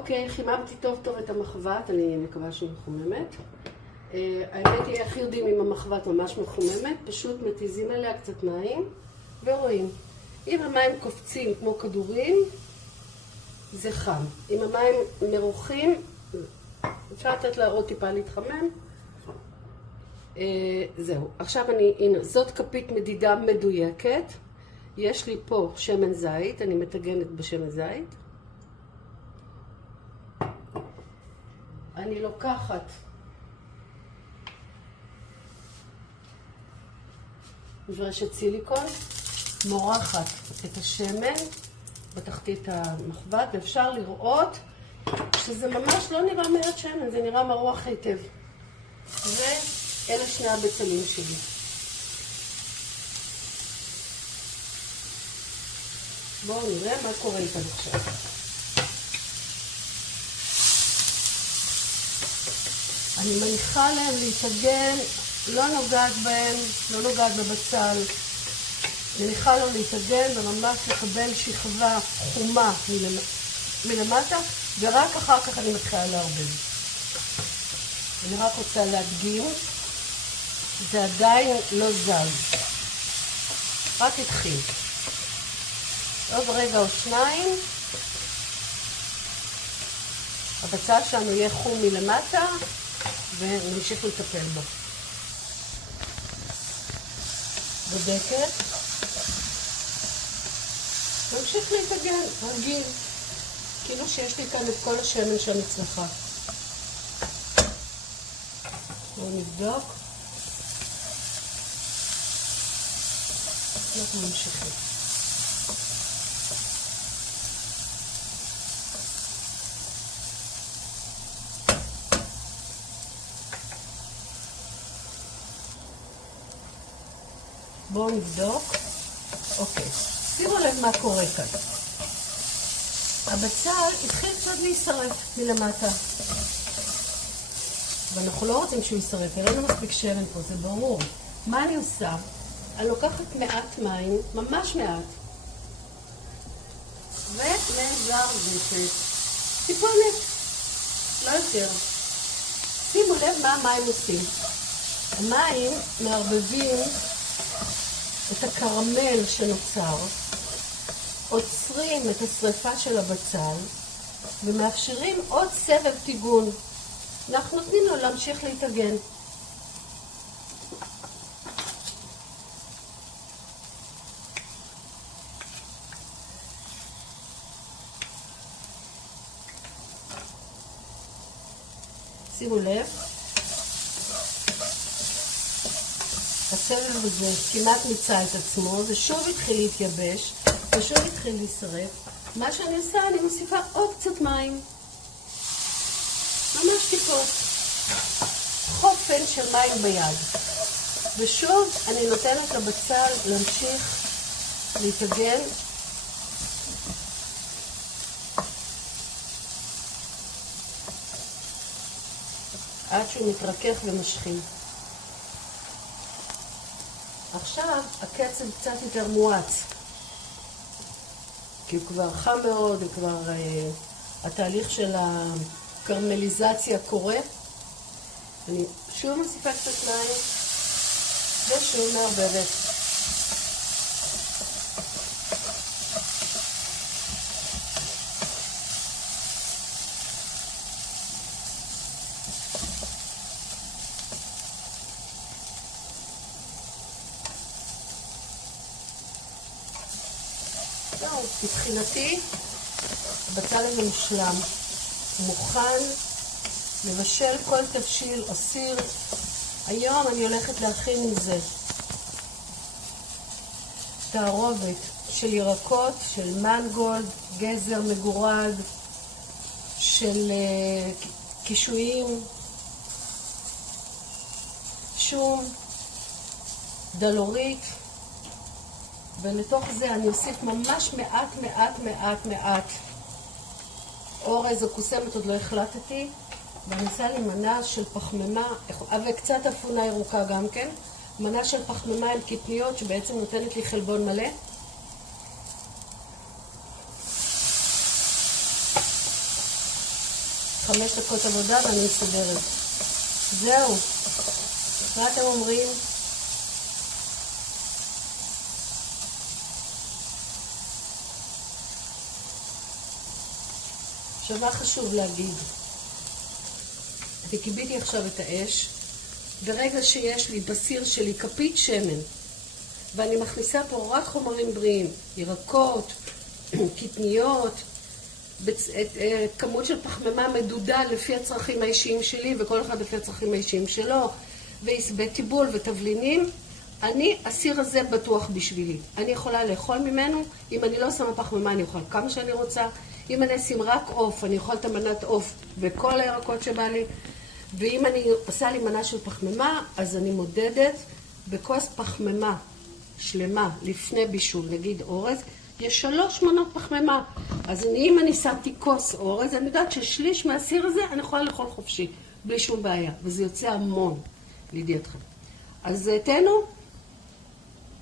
אוקיי, חיממתי טוב טוב את המחבת, אני מקווה שהיא מחוממת. האמת היא, איך יודעים אם המחבת ממש מחוממת? פשוט מתיזים עליה קצת מים ורואים. אם המים קופצים כמו כדורים, זה חם. אם המים מרוחים, אפשר לתת לה עוד טיפה להתחמם. זהו. עכשיו הנה, זאת כפית מדידה מדויקת. יש לי פה שמן זית, אני מטגנת בשמן זית. אני לוקחת מברשת סיליקון, מורחת את השמן בתחתית המחבת, ואפשר לראות שזה ממש לא נראה מעט שמן, זה נראה מרוח היטב. ואלה שני הבצלים שלי. בואו נראה מה קורה איתן עכשיו. אני מניחה להם להתאגן, לא נוגעת בהם, לא נוגעת בבצל. מניחה לו להתאגן וממש לקבל שכבה חומה מלמטה, ורק אחר כך אני מתחילה לערבב. אני רק רוצה להדגים, זה עדיין לא זז. רק התחיל. עוד רגע או שניים, הבצל שלנו יהיה חום מלמטה, ונמשיך לטפל בו. בודקת. נמשיך להתאגן, רגיל. כאילו שיש לי כאן את כל השמן שאני צריכה. בואו נבדוק. אנחנו ממשיכים. בואו נבדוק. אוקיי. שימו לב מה קורה כאן. הבצל התחיל קצת להישרף מלמטה. ואנחנו לא רוצים שהוא יישרף, אין לנו מספיק שמן פה, זה ברור. מה אני עושה? אני לוקחת מעט מים, ממש מעט. ומזרזת. טיפונת. לא יותר. שימו לב מה המים עושים. המים מערבבים את הקרמל שנוצר, עוצרים את השריפה של הבצל ומאפשרים עוד סבב טיגון. אנחנו נותנים לו להמשיך להתאגן. שימו לב, הסבב הזה כמעט מיצה את עצמו, ושוב התחיל להתייבש, ושוב התחיל להישרף. מה שאני עושה, אני מוסיפה עוד קצת מים. ממש טיפות. חופן של מים ביד. ושוב אני נותנת לבצל להמשיך להתאגן. עד שהוא מתרכך ומשכים. עכשיו הקצב קצת יותר מואץ, כי הוא כבר חם מאוד, וכבר התהליך של הקרמליזציה קורה. אני שוב מוסיפה קצת מים, ושוב מערבבת. מבחינתי, הבצל הזה מושלם. הוא מוכן לבשל כל תבשיל או סיר. היום אני הולכת להכין מזה תערובת של ירקות, של מנגולד, גזר מגורד, של קישואים, שום, דלורית. ולתוך זה אני אוסיף ממש מעט אורז או קוסמת, עוד לא החלטתי, ואני עושה לי מנה של פחמימה, וקצת אפונה ירוקה גם כן, מנה של פחמימה עם קטניות שבעצם נותנת לי חלבון מלא. 5 דקות עבודה ואני מסדרת. זהו. מה אתם אומרים? עכשיו מה חשוב להגיד? אני קיביתי עכשיו את האש, ברגע שיש לי בסיר שלי כפית שמן, ואני מכניסה פה רק חומרים בריאים, ירקות, קטניות, כמות של פחמימה מדודה לפי הצרכים האישיים שלי, וכל אחד לפי הצרכים האישיים שלו, וטיבול ותבלינים, הסיר הזה בטוח בשבילי. אני יכולה לאכול ממנו, אם אני לא שמה פחמימה אני אוכל כמה שאני רוצה, אם אני אשים רק עוף, אני אוכל את המנת עוף וכל הירקות שבא לי, ואם אני עושה לי מנה של פחמימה, אז אני מודדת בכוס פחמימה שלמה לפני בישול, נגיד אורז, יש 3 מנות פחמימה. אז אם אני שמתי כוס אורז, אני יודעת ששליש מהסיר הזה אני יכולה לאכול חופשי, בלי שום בעיה, וזה יוצא המון לידיעתכם. אז תהנו.